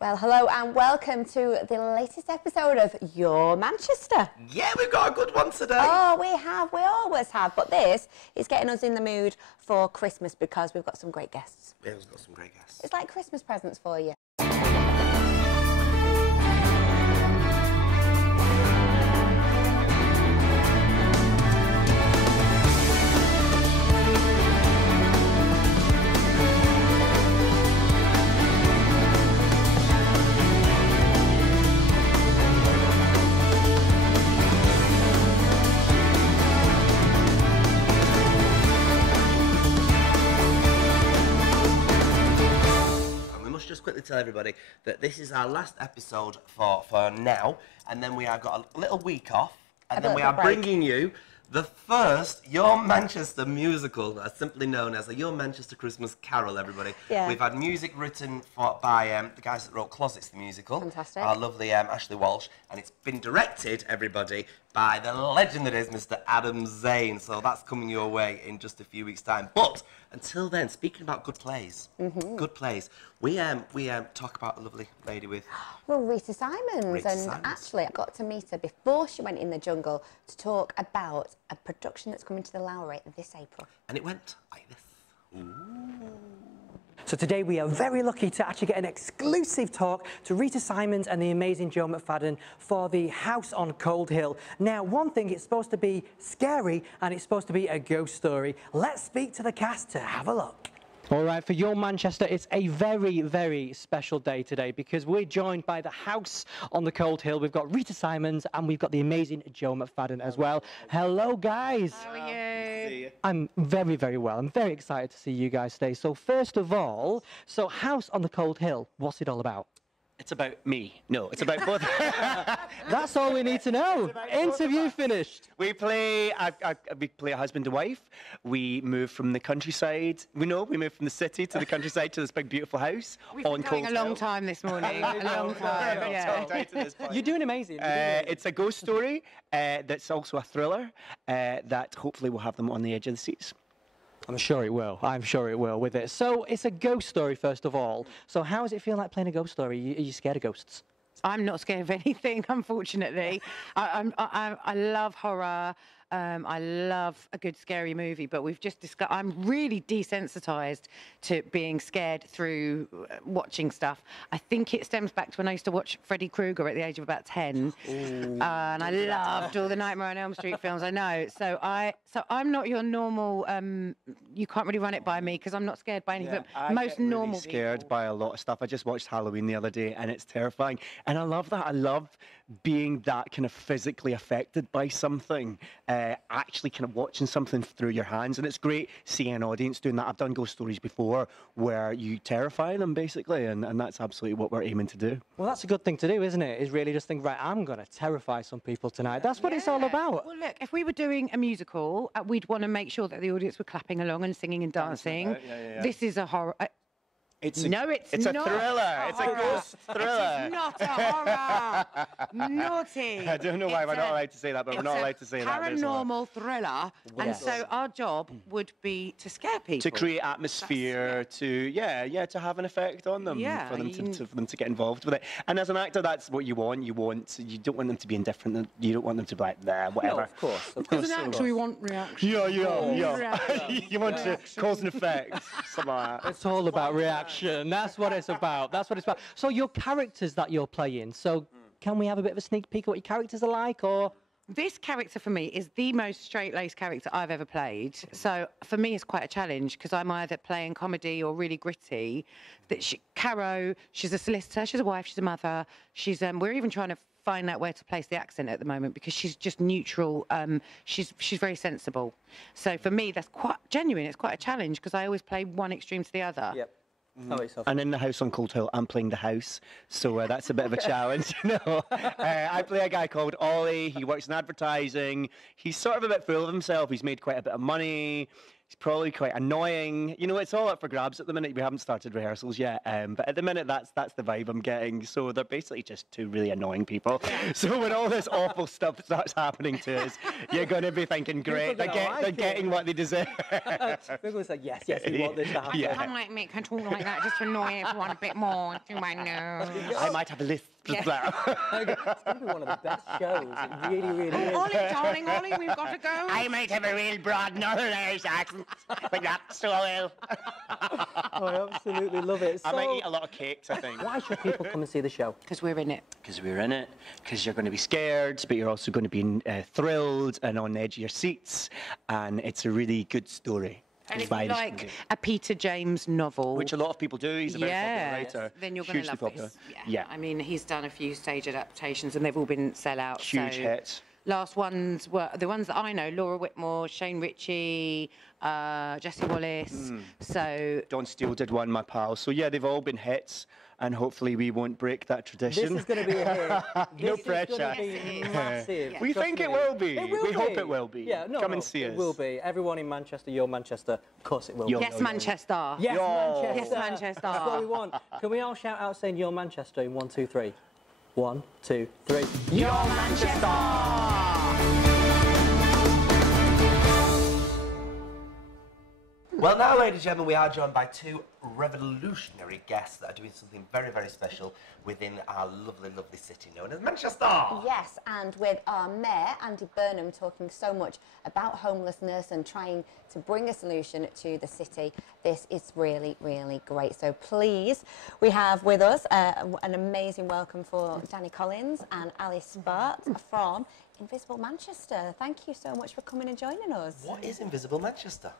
Well, hello and welcome to the latest episode of Your Manchester. Yeah, we've got a good one today. Oh, we have. We always have. But this is getting us in the mood for Christmas because we've got some great guests. Yeah, we've got some great guests. It's like Christmas presents for you. Just quickly tell everybody that this is our last episode for now, and then we have got a little week off, and then we are bringing you the first Your Manchester musical, that's simply known as the Your Manchester Christmas Carol, everybody. Yeah. We've had music written by the guys that wrote Closets, the musical. Fantastic. Our lovely Ashley Walsh, and it's been directed, everybody, by the legend that is Mr. Adam Zane. So that's coming your way in just a few weeks' time. But until then, speaking about good plays, good plays, we talk about a lovely lady with... Well, Rita Simons. Actually, I got to meet her before she went in the jungle to talk about a production that's coming to the Lowry this April. And it went like this. Ooh. So today we are very lucky to actually get an exclusive talk to Rita Simons and the amazing Joe McFadden for the House on Cold Hill. Now, one thing, it's supposed to be scary and it's supposed to be a ghost story. Let's speak to the cast to have a look. All right, for Your Manchester, it's a very, very special day today because we're joined by the House on the Cold Hill. We've got Rita Simons and we've got the amazing Joe McFadden as well. Hello, guys. How are you? I'm very, very well. I'm very excited to see you guys today. So first of all, so House on the Cold Hill, what's it all about? It's about me. No, it's about both. That's all we need to know. Interview finished. We play a husband and wife. We move from the countryside. We move from the city to the countryside to this big, beautiful house. We've been going a long time this morning. A long time, yeah. You're doing amazing. It's a ghost story that's also a thriller that hopefully will have them on the edge of the seats. I'm sure it will. I'm sure it will with it. So it's a ghost story, first of all. So how does it feel like playing a ghost story? Are you scared of ghosts? I'm not scared of anything, unfortunately. I love horror. I love a good scary movie, but we've just discussed, I'm really desensitized to being scared through watching stuff. I think it stems back to when I used to watch Freddy Krueger at the age of about 10. And I loved all the Nightmare on Elm Street films, I know. So I'm not your normal, you can't really run it by me because I'm not scared by anything, but most normal really scared by a lot of stuff. I just watched Halloween the other day and it's terrifying. And I love that. I love being that kind of physically affected by something, actually kind of watching something through your hands. And it's great seeing an audience doing that. I've done ghost stories before where you terrify them, basically, and that's absolutely what we're aiming to do. Well, that's a good thing to do, isn't it? Is really just think, right, I'm going to terrify some people tonight. That's what it's all about. Well, look, if we were doing a musical, we'd want to make sure that the audience were clapping along and singing and dancing. This is a horror... It's not. A thriller. It's a ghost thriller. It's not a horror. Naughty. I don't know why we're not allowed to say that, but we're not allowed to say that. Paranormal thriller. And so our job would be to scare people. To create atmosphere, to have an effect on them, for them to get involved with it. And as an actor, that's what you want. You don't want them to be indifferent. You don't want them to be like, nah, whatever. No, of course. As an actor, we want reaction. Yeah. You want to cause an effect. Something like that. It's all about reaction. That's what it's about. That's what it's about. So your characters that you're playing, so can we have a bit of a sneak peek of what your characters are like, or...? This character for me is the most straight-laced character I've ever played. So for me, it's quite a challenge because I'm either playing comedy or really gritty. Caro, she's a solicitor, she's a wife, she's a mother. We're even trying to find out where to place the accent at the moment because she's just neutral. She's very sensible. So for me, that's quite genuine. It's quite a challenge because I always play one extreme to the other. Yep. And in the House on Cold Hill, I'm playing the house, so that's a bit of a challenge. I play a guy called Ollie. He works in advertising. He's sort of a bit full of himself. He's made quite a bit of money. He's probably quite annoying. You know, it's all up for grabs at the minute. We haven't started rehearsals yet, but at the minute, that's the vibe I'm getting. So they're basically just two really annoying people. So when all this awful stuff starts happening to us, you're going to be thinking, great, they're getting what they deserve. People say, yes, we want this to happen. I might make her talk like that just to annoy everyone a bit more through my nose. I might have a list. It's going to be one of the best shows. It really, really is. Ollie, darling, Ollie, we've got to go. I might have a real broad northern Irish accent, but not so well. Oh, I absolutely love it. I might eat a lot of cakes, I think. Why should people come and see the show? Because we're in it. Because we're in it. Because you're going to be scared, but you're also going to be thrilled and on the edge of your seats. And it's a really good story. And if you like a Peter James novel, which a lot of people do, he's a very popular writer. Then you're going to love popular. this. Yeah. I mean, he's done a few stage adaptations, and they've all been sellouts. Huge hits. Last ones were the ones that I know: Laura Whitmore, Shane Ritchie, Jesse Wallace. So Don Steele did one, my pal. So yeah, they've all been hits, and hopefully we won't break that tradition. This is going to be a hit. No pressure. Massive. We think it will be. We hope it will be. Yeah, Come and see us. It will be. Everyone in Manchester, you're Manchester. Of course it will be. yes, Manchester. Yes, Manchester. Yes, Manchester. That's what we want. Can we all shout out saying you're Manchester in 1, 2, 3? 1, 2, 3. You're Manchester. Well, now, ladies and gentlemen, we are joined by two revolutionary guests that are doing something very, very special within our lovely, lovely city known as Manchester. Yes, and with our Mayor, Andy Burnham, talking so much about homelessness and trying to bring a solution to the city. This is really, really great. So please, we have with us an amazing welcome for Danny Collins and Alice Sparks from Invisible Manchester. Thank you so much for coming and joining us. What is Invisible Manchester?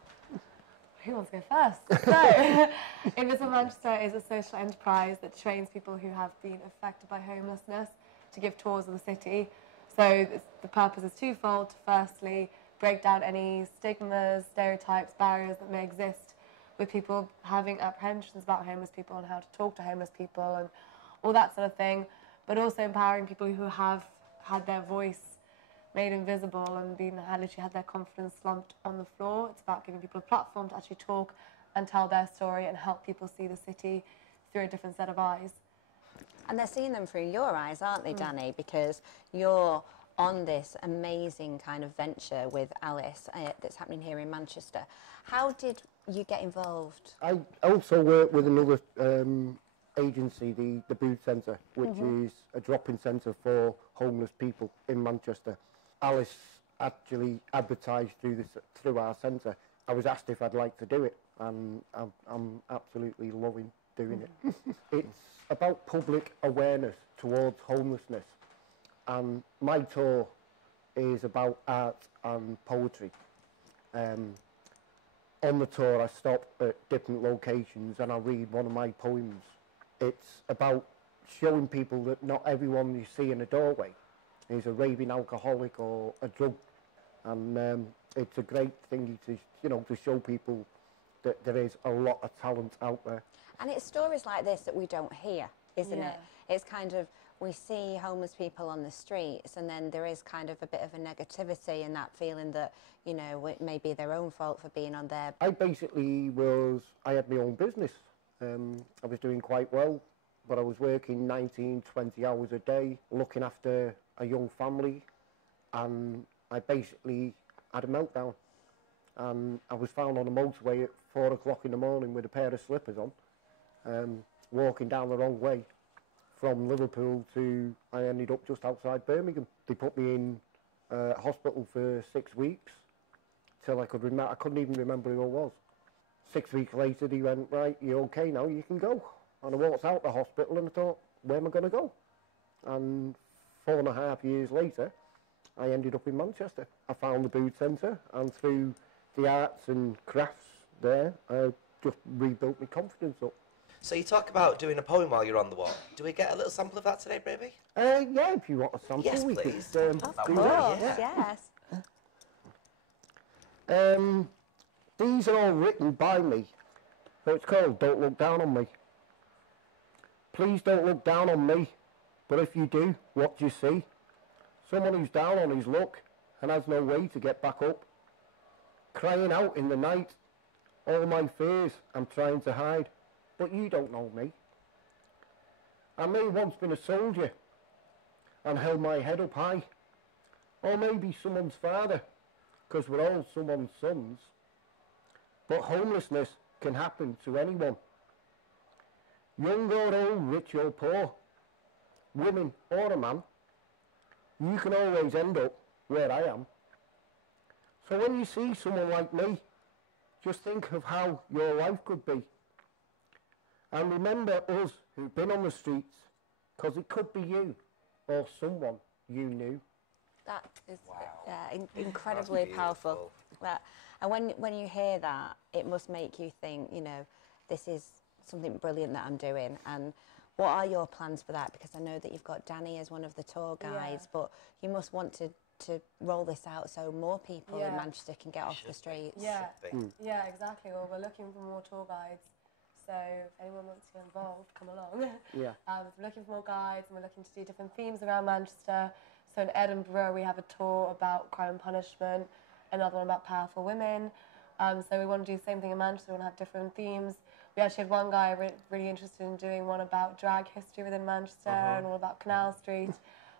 Who wants to go first? So, Invisible Manchester is a social enterprise that trains people who have been affected by homelessness to give tours of the city. So the purpose is twofold. To firstly, break down any stigmas, stereotypes, barriers that may exist with people having apprehensions about homeless people and how to talk to homeless people and all that sort of thing, but also empowering people who have had their voice made invisible and literally had their confidence slumped on the floor. It's about giving people a platform to actually talk and tell their story and help people see the city through a different set of eyes. And they're seeing them through your eyes, aren't they, Danny? Because you're on this amazing kind of venture with Alice that's happening here in Manchester. How did you get involved? I also work with another agency, the Boot Centre, which is a drop-in centre for homeless people in Manchester. Alice actually advertised through our centre. I was asked if I'd like to do it, and I'm absolutely loving doing it. It's about public awareness towards homelessness, and my tour is about art and poetry. On the tour I stop at different locations and I read one of my poems. It's about showing people that not everyone you see in a doorway is a raving alcoholic or a drug, and it's a great thing to show people that there is a lot of talent out there. And it's stories like this that we don't hear, isn't it? It's kind of, we see homeless people on the streets and then there is kind of a bit of a negativity and that feeling that, you know, it may be their own fault for being on there. I had my own business. I was doing quite well, but I was working 19, 20 hours a day, looking after a young family, and I basically had a meltdown. And I was found on a motorway at 4 o'clock in the morning with a pair of slippers on, walking down the wrong way from Liverpool to, I ended up just outside Birmingham. They put me in hospital for 6 weeks till I couldn't even remember who I was. 6 weeks later, he went, right, you're okay now, you can go. And I walked out the hospital and I thought, where am I going to go? And 4.5 years later, I ended up in Manchester. I found the Boot Centre, and through the arts and crafts there, I just rebuilt my confidence up. So you talk about doing a poem while you're on the wall. Do we get a little sample of that today, baby? Yeah, if you want a sample, yes, we please. could Of do course, that. yes. These are all written by me, so it's called Don't Look Down on Me. Please don't look down on me, but if you do, what do you see? Someone who's down on his luck and has no way to get back up. Crying out in the night All my fears I'm trying to hide, but you don't know me. I may once been a soldier and held my head up high, or maybe someone's father, 'cause we're all someone's sons. But homelessness can happen to anyone, young or old, rich or poor, women or a man. You can always end up where I am. So when you see someone like me, just think of how your life could be. And remember us who've been on the streets, 'cause it could be you or someone you knew. That is incredibly powerful. And when you hear that, it must make you think, you know, this is something brilliant that I'm doing. And what are your plans for that? Because I know that you've got Danny as one of the tour guides, but you must want to roll this out so more people in Manchester can get off the streets. Yeah, exactly. Well, we're looking for more tour guides. So if anyone wants to get involved, come along. Yeah. We're looking for more guides, and we're looking to do different themes around Manchester. So in Edinburgh, we have a tour about crime and punishment, another one about powerful women. So we want to do the same thing in Manchester. We want to have different themes. We actually had one guy really interested in doing one about drag history within Manchester and all about Canal Street.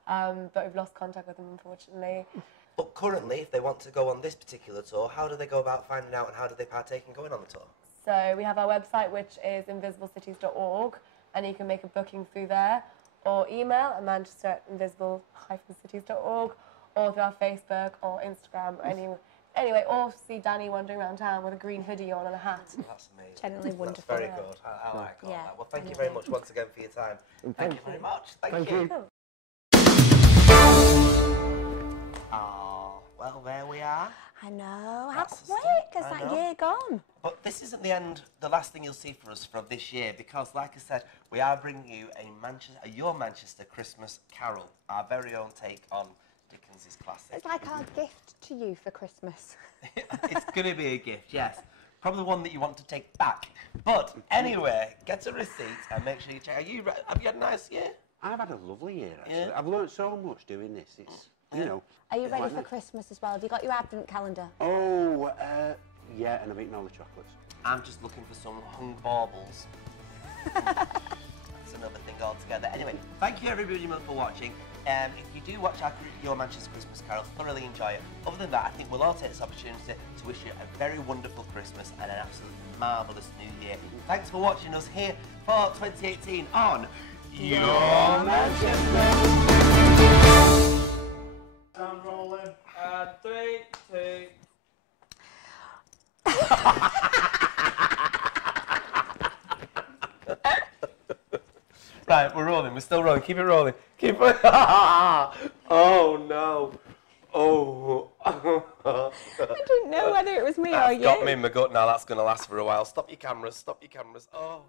But we've lost contact with them, unfortunately. But currently, if they want to go on this particular tour, how do they go about finding out and how do they partake in going on the tour? So we have our website, which is invisiblecities.org, and you can make a booking through there, or email at manchester@invisible-cities.org, or through our Facebook or Instagram, or anyway, or see Danny wandering around town with a green hoodie on and a hat. That's amazing. Genuinely wonderful. That's very good. I like all that. Well, thank you very much once again for your time. Thank you very much. Thank you. Oh, well, there we are. I know. How That's quick has I that know. year gone? But this isn't the last thing you'll see for us from this year, because, like I said, we are bringing you a Your Manchester Christmas Carol, our very own take on Dickens's classic. It's like our gift to you for Christmas. It's going to be a gift, yes. Probably one that you want to take back. But anyway, get a receipt and make sure you check. Have you had a nice year? I've had a lovely year, actually. Yeah. I've learnt so much doing this. It's, you know... Are you ready quite for nice. Christmas as well? Have you got your advent calendar? Oh, yeah, and I've eaten all the chocolates. I'm just looking for some hung baubles. That's another thing altogether. Anyway, thank you everybody for watching. If you do watch Your Manchester Christmas Carol, thoroughly enjoy it. Other than that, I think we'll all take this opportunity to wish you a very wonderful Christmas and an absolutely marvellous New Year. Thanks for watching us here for 2018 on Your Manchester. Sound rolling. 3, 2. Right, we're rolling. We're still rolling. Keep it rolling. Keep it. Oh no. Oh. I didn't know whether it was me or you. That's got me in my gut now. That's going to last for a while. Stop your cameras. Stop your cameras. Oh.